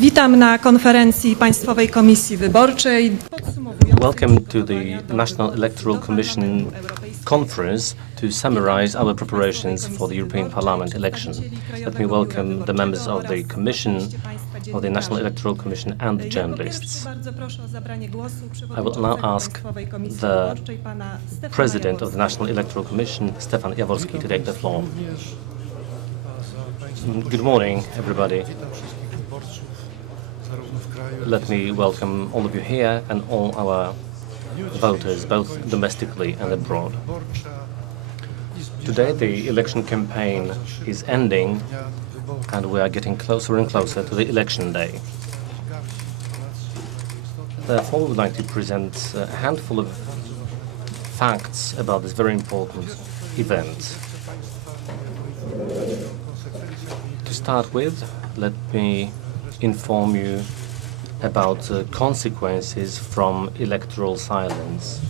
Witam na konferencji Państwowej Komisji Wyborczej. Welcome to the National Electoral Commission conference to summarize our preparations for the European Parliament election. Let me welcome the members of the Commission, of the National Electoral Commission and the journalists. I will now ask the President of the National Electoral Commission, Stefan Jaworski, to take the floor. Good morning, everybody. Let me welcome all of you here and all our voters, both domestically and abroad. Today the election campaign is ending and we are getting closer and closer to the election day. Therefore, we would like to present a handful of facts about this very important event. To start with, let me inform you about consequences from electoral silence,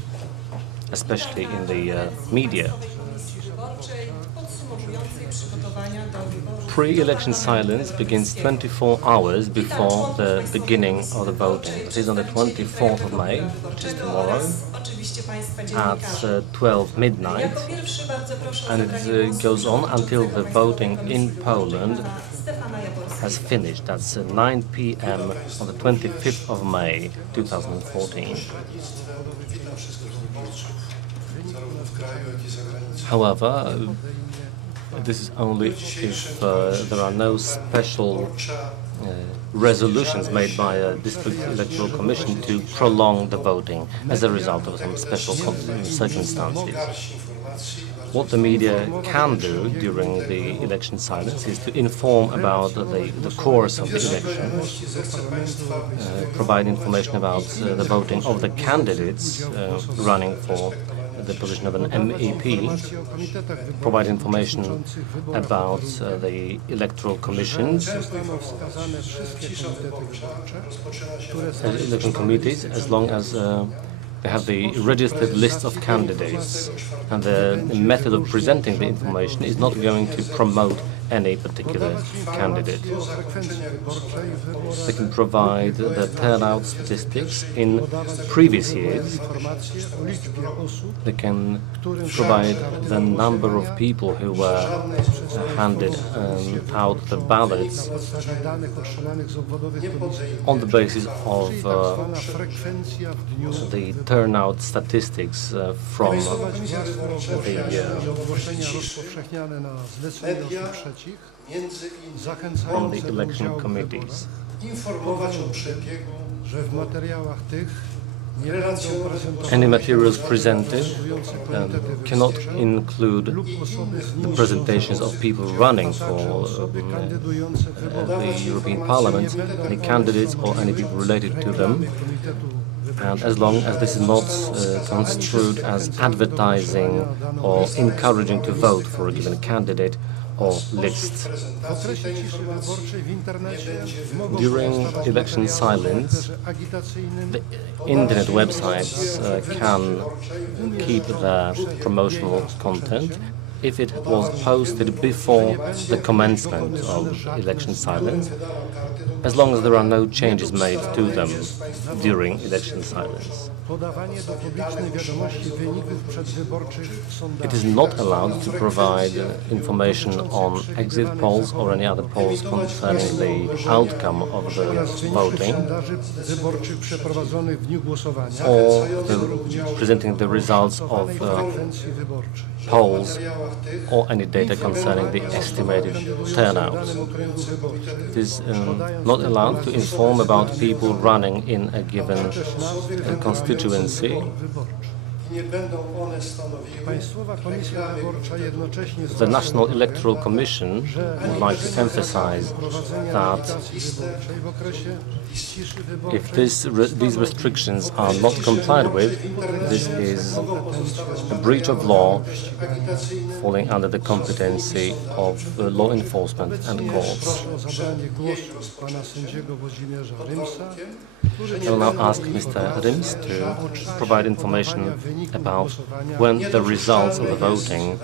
especially in the media. Pre-election silence begins 24 hours before the beginning of the voting. It is on the 24th of May, which is tomorrow, at 12 midnight, and it goes on until the voting in Poland has finished. That's 9 p.m. on the 25th of May, 2014. However, this is only if there are no special resolutions made by a district electoral commission to prolong the voting as a result of some special circumstances. What the media can do during the election silence is to inform about the course of the election, provide information about the voting of the candidates running for the position of an MEP, provide information about the electoral commissions, election committees, as long as they have the registered list of candidates, and the method of presenting the information is not going to promote any particular candidate. They can provide the turnout statistics in previous years. They can provide the number of people who were handed out the ballots on the basis of the turnout statistics from the election committees. Any materials presented cannot include the presentations of people running for the European Parliament, any candidates or any people related to them, and as long as this is not construed as advertising or encouraging to vote for a given candidate or list. During election silence, the internet websites can keep their promotional content if it was posted before the commencement of election silence, as long as there are no changes made to them during election silence. It is not allowed to provide information on exit polls or any other polls concerning the outcome of the voting, or presenting the results of polls or any data concerning the estimated turnout. It is not allowed to inform about people running in a given constituency. The National Electoral Commission would like to emphasize that If these restrictions are not complied with, this is a breach of law falling under the competency of law enforcement and courts. I will now ask Mr. Ryms to provide information about when the results of the voting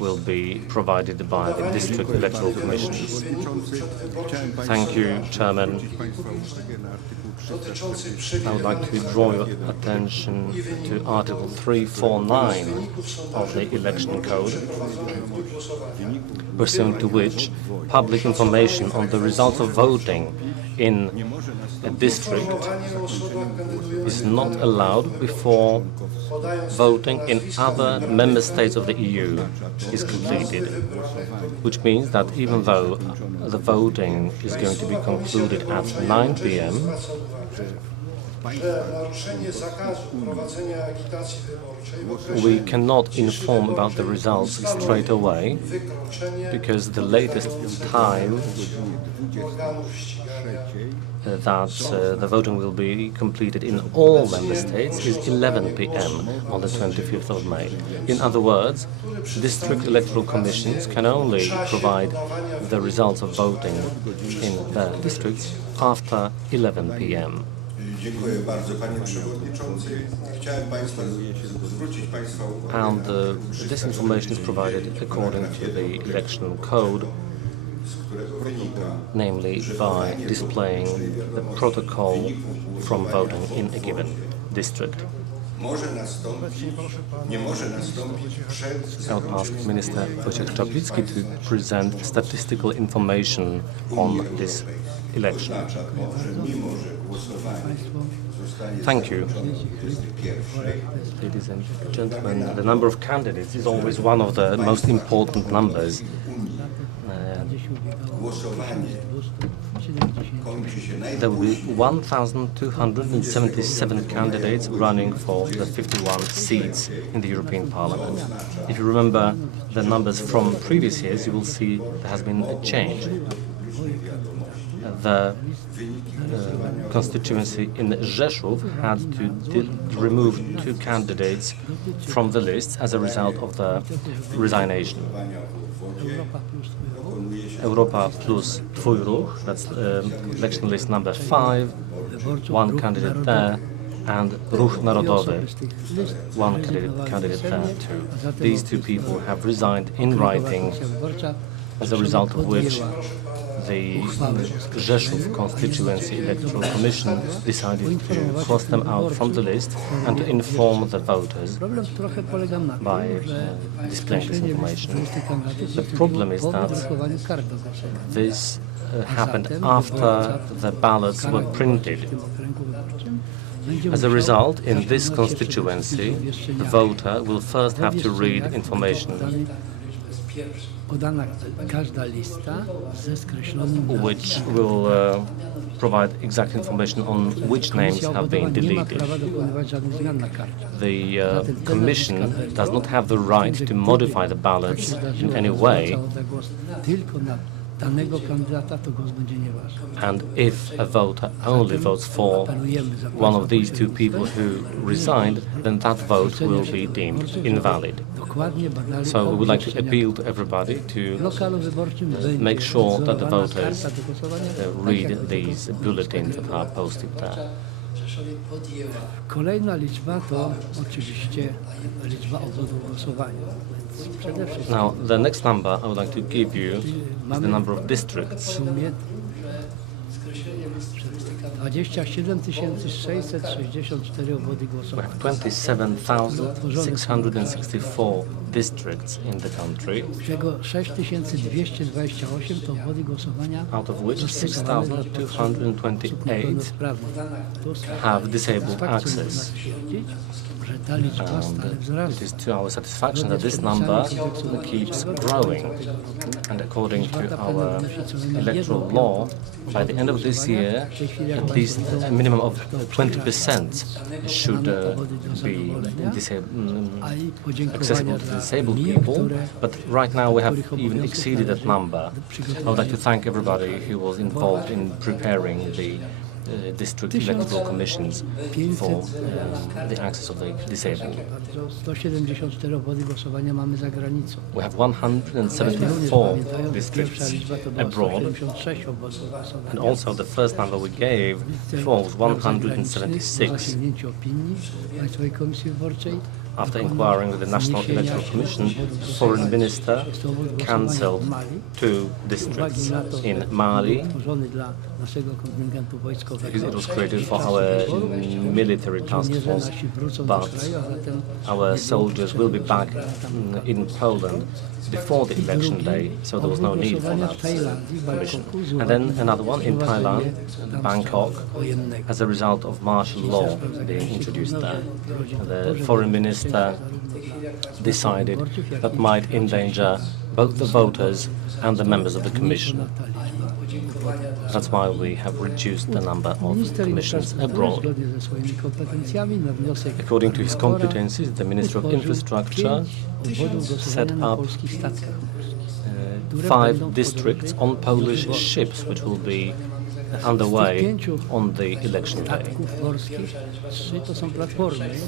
will be provided by the District Electoral Commissions. Thank you, Chairman. I would like to draw your attention to Article 349 of the Election Code, pursuant to which public information on the results of voting in a district is not allowed before voting in other member states of the EU is completed, which means that even though the voting is going to be concluded at 9 p.m., we cannot inform about the results straight away, because the latest time that the voting will be completed in all member states is 11 p.m. on the 25th of May. In other words, district electoral commissions can only provide the results of voting in their districts after 11 p.m. And this information is provided according to the election code, namely by displaying the protocol from voting in a given district. I would ask Minister Wojciech Czaplicki to present statistical information on this election. Thank you. Ladies and gentlemen, the number of candidates is always one of the most important numbers. There will be 1,277 candidates running for the 51 seats in the European Parliament. If you remember the numbers from previous years, you will see there has been a change. The constituency in Rzeszów had to remove 2 candidates from the list as a result of the resignation. Europa plus Twój Ruch, that's election list number 5, 1 candidate there, and Ruch Narodowy, 1 candidate there too. These 2 people have resigned in writing, as a result of which the Rzeszów Constituency Electoral Commission decided to cross them out from the list and to inform the voters by displaying this information. The problem is that this happened after the ballots were printed. As a result, in this constituency, the voter will first have to read information which will provide exact information on which names have been deleted. The Commission does not have the right to modify the ballots in any way, and if a voter only votes for one of these 2 people who resigned, then that vote will be deemed invalid. So we would like to appeal to everybody to make sure that the voters read these bulletins that are posted there. Kolejna liczba to oczywiście liczba obwodów głosowania. Now, the next number I would like to give you is the number of districts. 27 664 obwody We głosowania. have 27,664 districts in the country, Z czego 6228 to obwody głosowania, out of which 6,228 have disabled access. And it is to our satisfaction that this number keeps growing. And according to our electoral law, by the end of this year, at least a minimum of 20% should be accessible to disabled people. But right now we have even exceeded that number. I would like to thank everybody who was involved in preparing the district electoral commissions for the access of the disabled. Bardzo 174 obwody głosowania mamy za granicą. We have Również 174 pamiętają, districts pierwsza liczba to była abroad, 176 obwodów and głosowania. also the first number we gave before was Po 176. zasięgnięciu opinii Państwowej Komisji Wyborczej After inquiring with the National Electoral Commission, the foreign minister cancelled 2 districts in Mali. Utworzony dla naszego kontyngentu wojskowego. It was created for our military task force, Nasi wrócą do but kraju, a zatem our soldiers will be back in Poland before the election day, so there was no need for that commission. And then another one in Thailand, Bangkok, as a result of martial law being introduced there. The foreign minister decided that might endanger both the voters and the members of the commission. That's why we have reduced the number of commissions abroad. Zgodnie ze swoimi kompetencjami na wniosek According to his competencies, the Minister of Infrastructure set up 5 districts on Polish ships, which will be underway on the election day.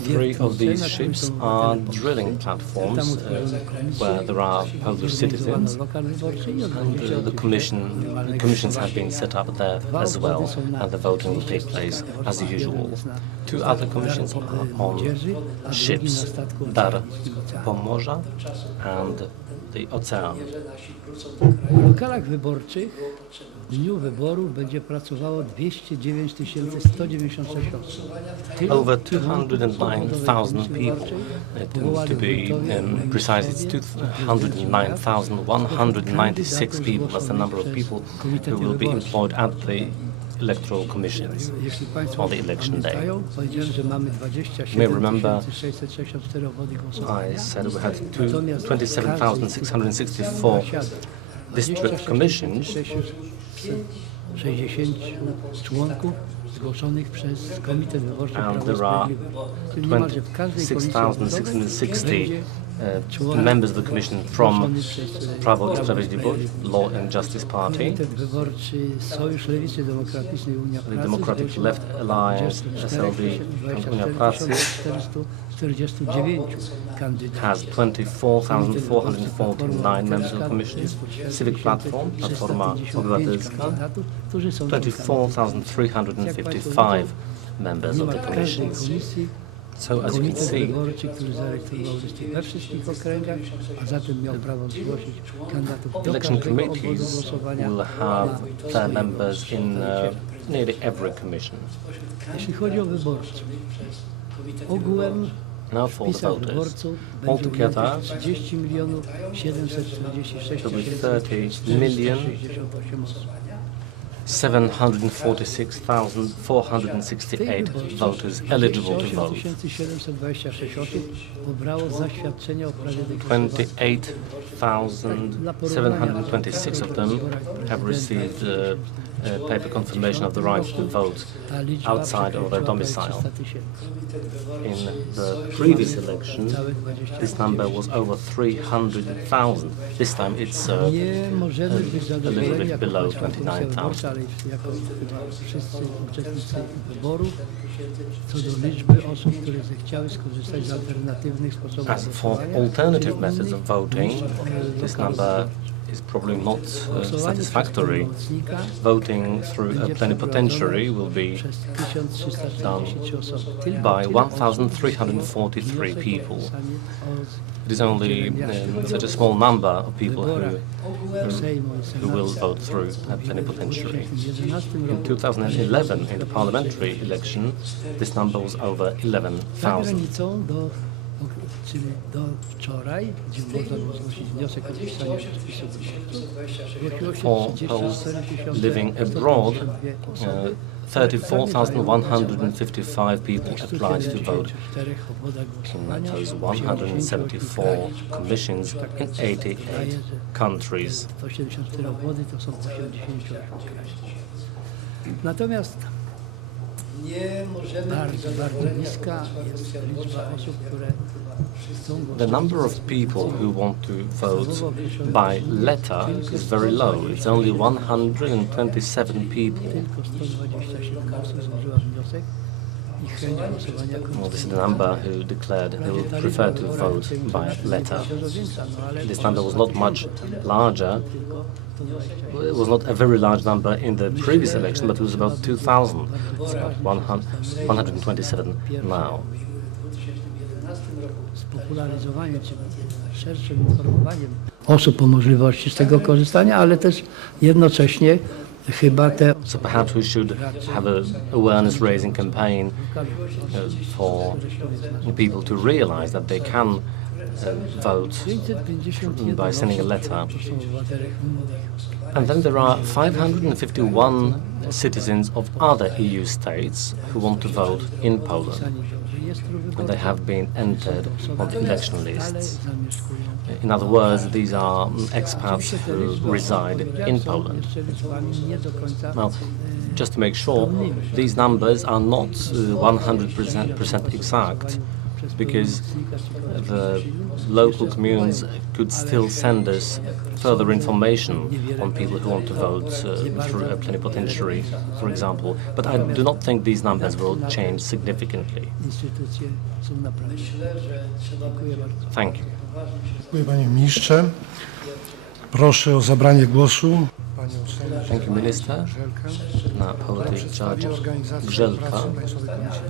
3 of these ships are drilling platforms where there are Polish citizens, and the commissions have been set up there as well, and the voting will take place as usual. 2 other commissions are on ships, Dar Pomorza and the Ocean. W lokalach wyborczych w dniu wyborów będzie pracowało 209 196 osób. Over 209,000 people. To be precise, it's 209,196 people. That's the number of people who will be employed at the electoral commissions Jeśli Państwo on the election day. pamiętają, powiedziałem, że mamy You may 27 remember 664 obwody głosowania. I said we had 27,664 district commissions, 60 członków zgłoszonych przez Komitet Wyborczy and Prawo i there are Sprawiedliwość. Czyli niemalże w każdej komisji 26,660 members of the commission from Prawo i Sprawiedliwość, Law and Justice Party, Komitet Wyborczy Sojusz Lewicy Demokratycznej Unia the Pracy Democratic Left Alliance, SLD, and Unia Pracy 449 kandydatów. has 24,449 members of the commission. Civic Platform, Platforma Obywatelska, 24,355 members of the commissions. So as you can see, Wyborczy, który zarejestrował listy we wszystkich okręgach, a zatem miał prawo zgłosić kandydatów do election każdego obwodu committees głosowania. will have their members in nearly every commission. Jeśli chodzi o wyborców, ogółem Now w for the wpisach voters. wyborców będzie Altogether, ujętych 30 746 there will be 30,468,468 voters eligible to vote. 726 osób pobrało zaświadczenie o prawie deklarowania. 28,726 of them have received paper confirmation of the right to vote Ta liczba outside of their domicile. 300 000. In the previous election, this number was over 300,000. This time it's Nie możemy być little zadowoleni bit jako below Państwowa Komisja 29,000. Wyborcza, ale jako chyba wszyscy uczestnicy wyborów, co do liczby osób, które zechciały skorzystać z alternatywnych sposobów As for głosowania. alternative methods of voting, this number is probably not satisfactory. Voting through a plenipotentiary will be Przez 1343 osoby. by 1,343 people. It is only such a small number of people who will vote through a plenipotentiary. In 2011, in the parliamentary election, this number was over Za 11,000. granicą czyli do wczoraj, gdzie można było zgłosić wniosek o wpisanie się spisu wyborczych, For Poles living abroad, 34,155 people applied to vote in those 174 commissions in 88 countries. 174 obwody to są 88 krajów. Natomiast bardzo niska jest liczba osób, które chcą The głosować. number of people who want to vote by letter is very low. It's only 127 people. Tylko 127 osób złożyła wniosek i chęć głosowania Well, this is the number who declared they would prefer to vote by letter. This number was not much larger. It was not a very large number in the previous election, but it was about 2,000. It's about 127 now. Z popularyzowaniem czy szerszym informowaniem osób o możliwości z tego korzystania, ale też jednocześnie chyba te So perhaps we should have an awareness-raising campaign for people to realize that they can vote 551 by sending a osób, letter. to są obywatele młodych. And then there are 551 citizens of other EU states who want to vote in Poland, and they have been entered on the election lists. In other words, these are expats who reside in Poland. Now, just to make sure, these numbers are not 100% exact, because the local communes could still send us further information on people who want to vote through a plenipotentiary, for example. But I do not think these numbers will change significantly. Instytucje są naprawdę. Dziękuję bardzo. Thank you. Dziękuję panie ministrze. Proszę o zabranie głosu panią sędzię Thank you, Minister. Grzelkę. Now, Politic Judge Grzelka,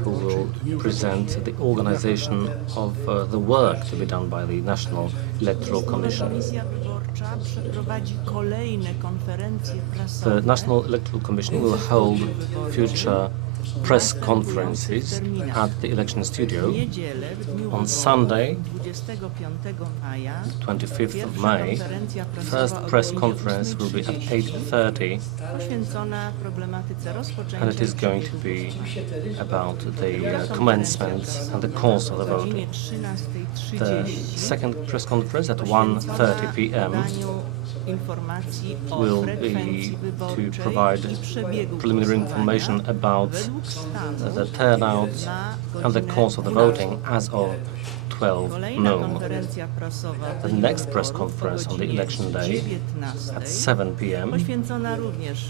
who will present the organization of the work to be done by the National Electoral Commission. Komisja Wyborcza przeprowadzi kolejne konferencje The prasowe National Electoral Commission will hold future press conferences at the election studio. w niedzielę, w dniu On Sunday, 25 maja, 25th of May, first press conference will be at 8:30, poświęcona problematyce rozpoczęcia and it is going to be about the commencement and the course of the o godzinie voting. 13:30 The second press conference at 1:30 p.m. podaniu informacji o will frekwencji be wyborczej to provide i przebiegu preliminary głosowania information about według stanu the turnout na and the godzinę course of the 12. voting as of 12 Kolejna noon. konferencja prasowa The next press conference on the election day 19 at 7 p.m. poświęcona również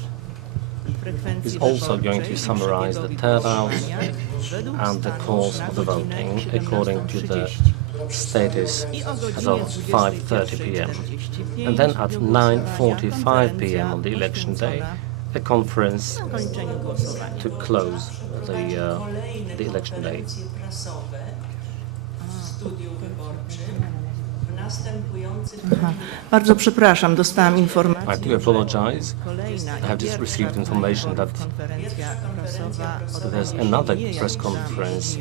frekwencji is also wyborczej going to i summarize the przebiegowi turnout głosowania według and the stanu course na of the godzinę voting according to the 17:30. status I o as godzinie of 5:30 p.m. 21:45 And then at w dniu głosowania 9:45 p.m. on the konferencja election day, poświęcona a conference zakończeniu głosowania. to close the election day. Bardzo przepraszam, dostałam informację, I do apologize. kolejna I have just received information that konferencja prasowa there's another press conference.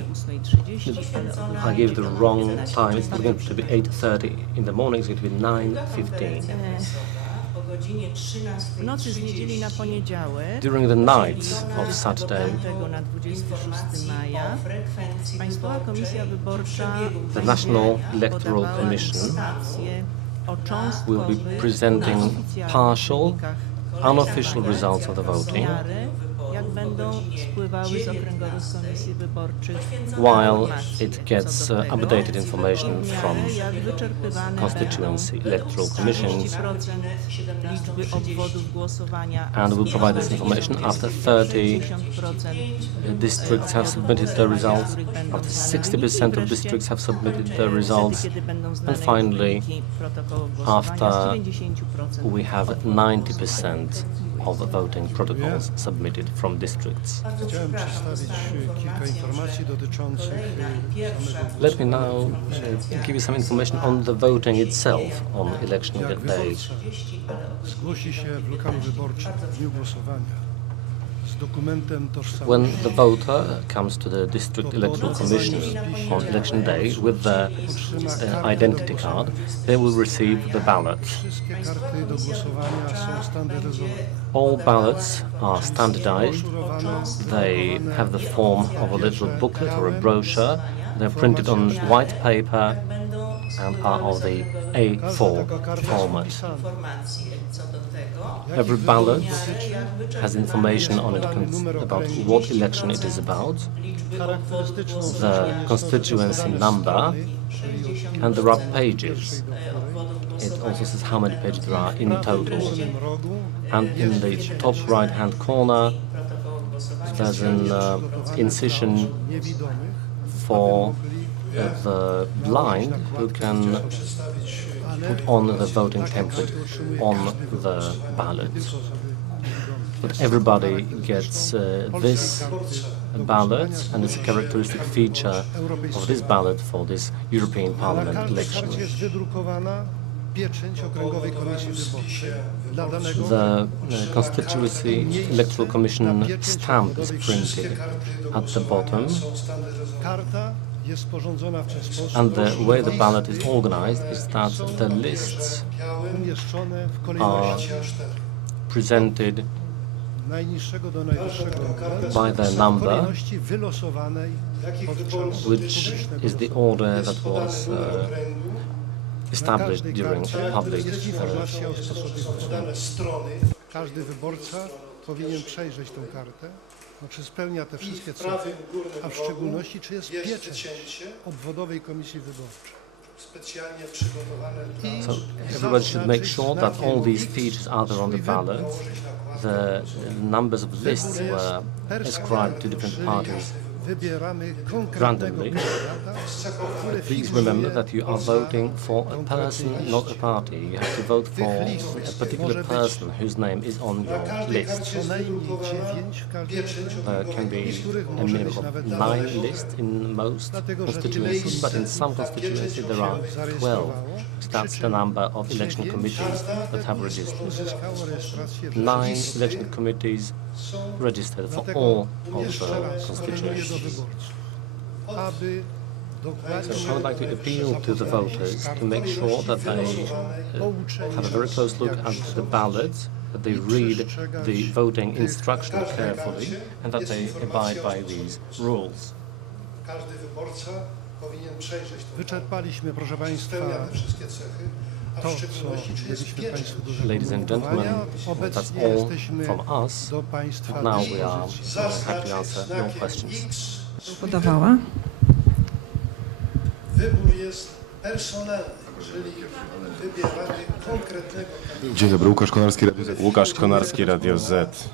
I gave the wrong time. It's not going to be 8:30 in the morning. It's going to be 9:15. W nocy z niedzieli na poniedziałek, During the night of Saturday, 5 na 26 maja, Państwowa Komisja Wyborcza the National będzie Electoral podawała Commission informacje o will cząstkowych, be presenting nieoficjalnych partial, wynikach unofficial results of the w voting, miarę jak będą spływały z okręgowych komisji wyborczych while informacje it gets co do tego, updated information w miarę from jak wyczerpywane constituency będą electoral commissions, 30% liczby obwodów głosowania and we'll provide this information after 30 districts have submitted their results, after 60% of districts have submitted their results, and finally, after we have 90% of voting protocols submitted from districts. Chciałem przedstawić kilka informacji dotyczących samego Let me now give you some information on the voting itself on election Jak day. wyborca zgłosi się w lokalu wyborczym w dniu głosowania z dokumentem When tożsamości, the voter comes to the District Electoral Commission on election day with their identity card, they will receive the ballot. wszystkie karty do głosowania są standaryzowane. All ballots are standardized. Broszurowano, They have the form of a little booklet or a brochure. They're printed on white paper and are of the A4 format. Every ballot has information on it about what election it is about, the constituency number, and there are pages. It also says how many pages there are in total. And in the top right-hand corner, there's an incision for the blind who can put on the voting template on the ballot. But everybody gets this ballot, and it's a characteristic feature of this ballot for this European Parliament election. The Constituency Electoral Commission stamp is printed at the bottom, and the way the ballot is organized is that the lists are presented by their number, which is the order that was established during a public Każdy wyborca powinien przejrzeć tą kartę, czy spełnia te wszystkie cechy, a w szczególności czy jest pieczęć obwodowej komisji wyborczej. So everybody should make sure that all these features are there on the ballot. The numbers of lists were ascribed to different parties randomly. Please remember that you are voting for a person, not a party. You have to vote for a particular person whose name is on your list. There can be a minimum of 9 lists in most constituencies, but in some constituencies there are 12. That's the number of election committees that have registered. 9 election committees registered for all of the constituencies. So I would like to appeal to the voters to make sure that they have a very close look at the ballots, that they read the voting instructions carefully, and that they abide by these rules. Wyczerpaliśmy, proszę Państwa, to, co byliśmy Państwu do Ladies and gentlemen, that's all from us. Now we are happy to answer your questions. Podawała. Wybór jest personalny, czyli wybieramy konkretnego. Dzień dobry, Łukasz Konarski, Radio Z. Łukasz Konarski, Radio Z.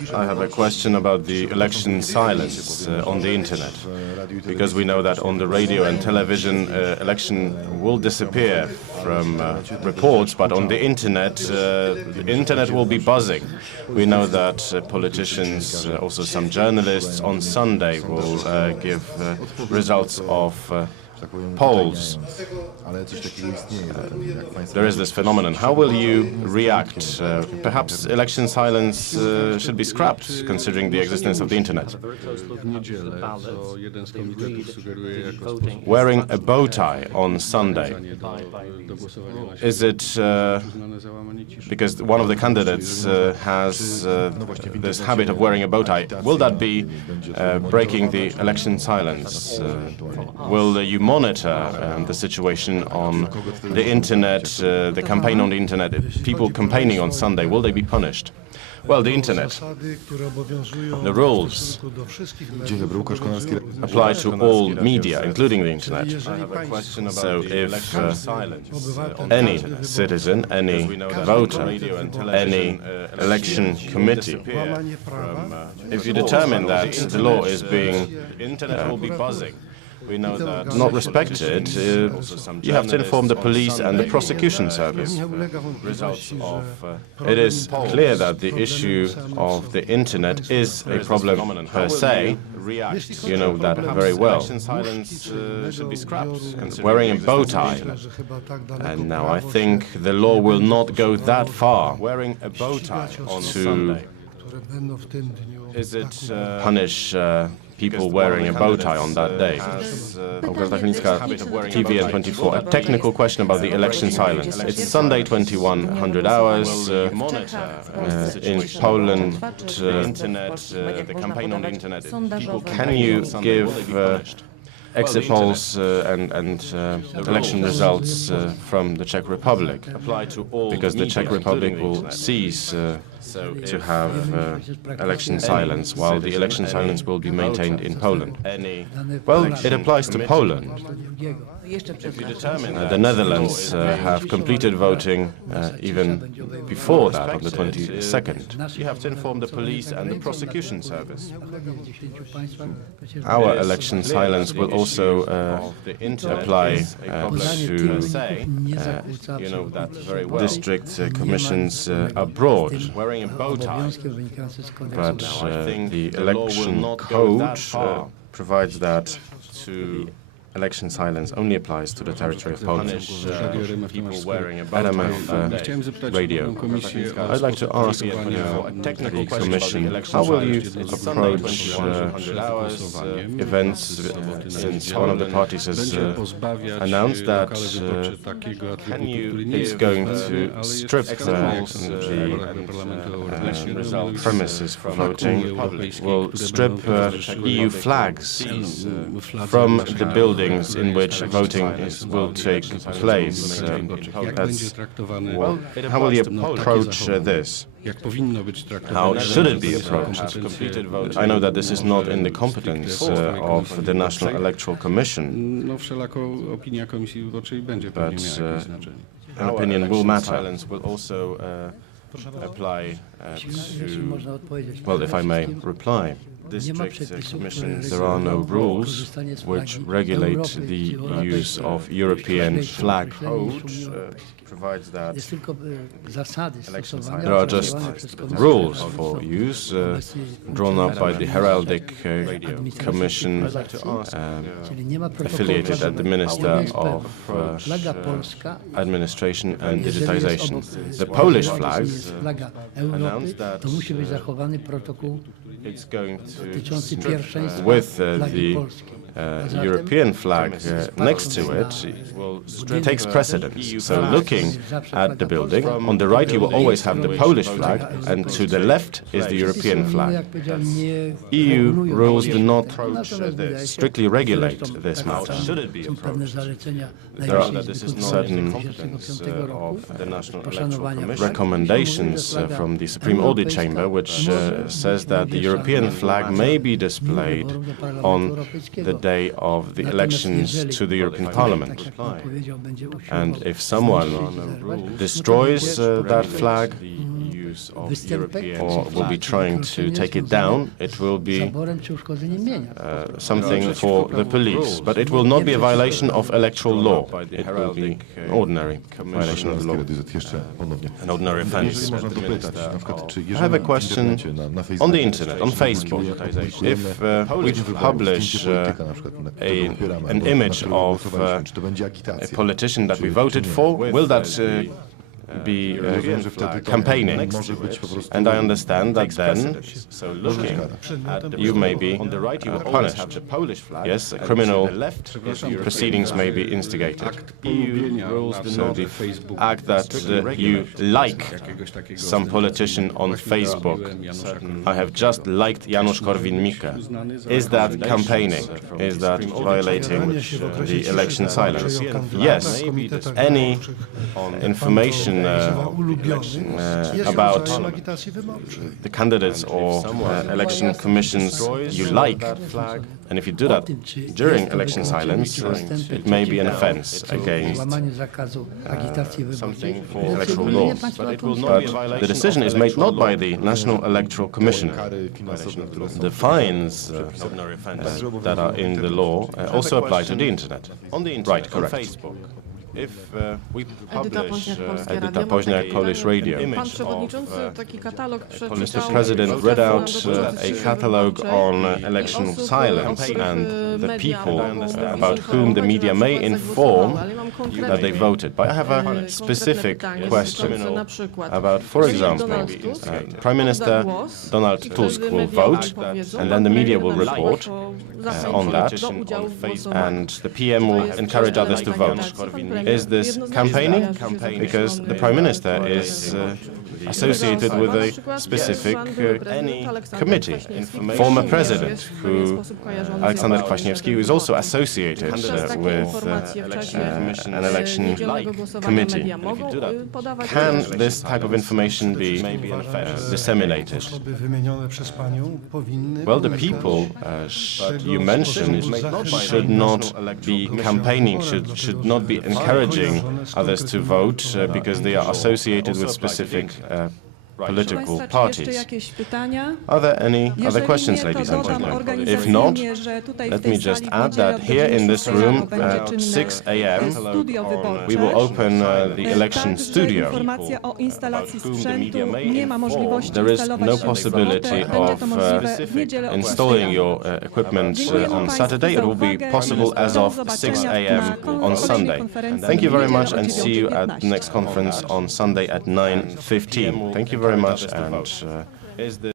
I have a question about the election silence on the internet, because we know that on the radio and television election will disappear from reports, but on the internet will be buzzing. We know that politicians, also some journalists, on Sunday will give results of polls. There is this phenomenon. How will you react? Perhaps election silence should be scrapped, considering the existence of the internet. Wearing a bow tie on Sunday. Is it because one of the candidates has this habit of wearing a bow tie? Will that be breaking the election silence? Will you monitor the situation on the internet, the campaign on the internet? People campaigning on Sunday, will they be punished? Well, the internet, the rules apply to all media, including the internet. So if any citizen, any voter, any election committee, if you determine that the law is being not respected, you have to inform the police and the prosecution service. It is clear that the issue of the internet is a problem per se. You know that very well. Wearing a bow tie. And now I think the law will not go that far. Wearing a bow tie to punish people wearing a bow tie on that day. TVN24. A technical question about the election silence. It's Sunday, 2100 hours. In Poland, the campaign on the internet. Can you give exit polls and election results from the Czech Republic, because the Czech Republic will cease to have election silence, while the election silence will be maintained in Poland. Well, it applies to Poland. The Netherlands have completed voting even before that, on the 22nd. You have to inform the police and the prosecution service. Our election silence will also apply to district commissions abroad. Wearing a bow tie. But the election code provides that election silence only applies to the territory of Poland. People wearing a RMF radio. I'd like to ask the Commission, how will you approach events since one of the parties has announced that it's going to strip the premises for voting, will strip EU flags from the buildings in which voting will take place. How will you approach this? How should it be approached? I know that this is not in the competence of the National Electoral Commission, but an opinion will matter. Silence will also apply to, well, if I may reply. District commissions, there are no rules which regulate the use of European flag code. Provides that there are just rules for use drawn up by the Heraldic Commission affiliated at the Minister of Administration and Digitization. The Polish flag announced that it's going to strip with the European flag next to it takes precedence. So looking at the building, on the right you will always have the Polish flag, and to the left is the European flag. EU rules do not strictly regulate this matter. Should it be approached? This is certain competence of the National Electoral Commission. Recommendations from the Supreme Audit Chamber, which says that the European flag may be displayed on the day of the elections to the European Parliament. And if someone destroys that flag, or will be trying to take it down, it will be something for the police. But it will not be a violation of electoral law. It will be an ordinary violation of the law, an ordinary offense. I have a question on the internet, on Facebook. If we publish an image of a politician that we voted for, will that be campaigning? And I understand that then, looking at you may be punished. Yes, criminal proceedings may be instigated. So the act that you like some politician on Facebook, I have just liked Janusz Korwin-Mikke, is that campaigning? Is that violating the election silence? Yes, any information about the candidates or election commissions you like, and if you do that during election silence, it may be an offense against something for electoral laws. But the decision is made not by the National Electoral Commission. The fines that are in the law also apply to the internet. Right, correct. If we publish Edyta Poźniak, Polish Radio, Mr. President read out a catalogue on election silence and the people about whom the media may inform that they voted. But I have a specific question about, for example, Prime Minister Donald Tusk will vote, and then the media will report on that, and the PM will encourage others to vote. Is this campaigning? Because the Prime Minister is associated with a specific committee. Former president, Aleksander Kwaśniewski, who is also associated with an election committee. Can this type of information be disseminated? Osoby wymienione przez panią powinny Well, the people you mentioned should not be campaigning, should not be encouraging others to vote because they are associated with specific political Państwa, czy parties. jeszcze jakieś pytania? Are there any other Jeżeli questions, nie, to ladies and dodam gentlemen? If not, organizacyjnie, że tutaj w let tej me just sali add będzie that od here in godziny this 6 room rano będzie at czynne 6 a.m. studio wyborcze. we will open the election Także studio. informacja o instalacji about whom the sprzętu media may nie ma możliwości There is instalować no się w possibility sobotę. Będzie to of możliwe w niedzielę o installing 6 your rano. equipment Dziękujemy on państwu Saturday. It za will be uwagę. possible as Do of 6 zobaczenia a.m. na on kolejnej Sunday. konferencji Thank you very w niedzielę much o and see you at the 9:15. next conference on Sunday at 9:15. Thank you very much and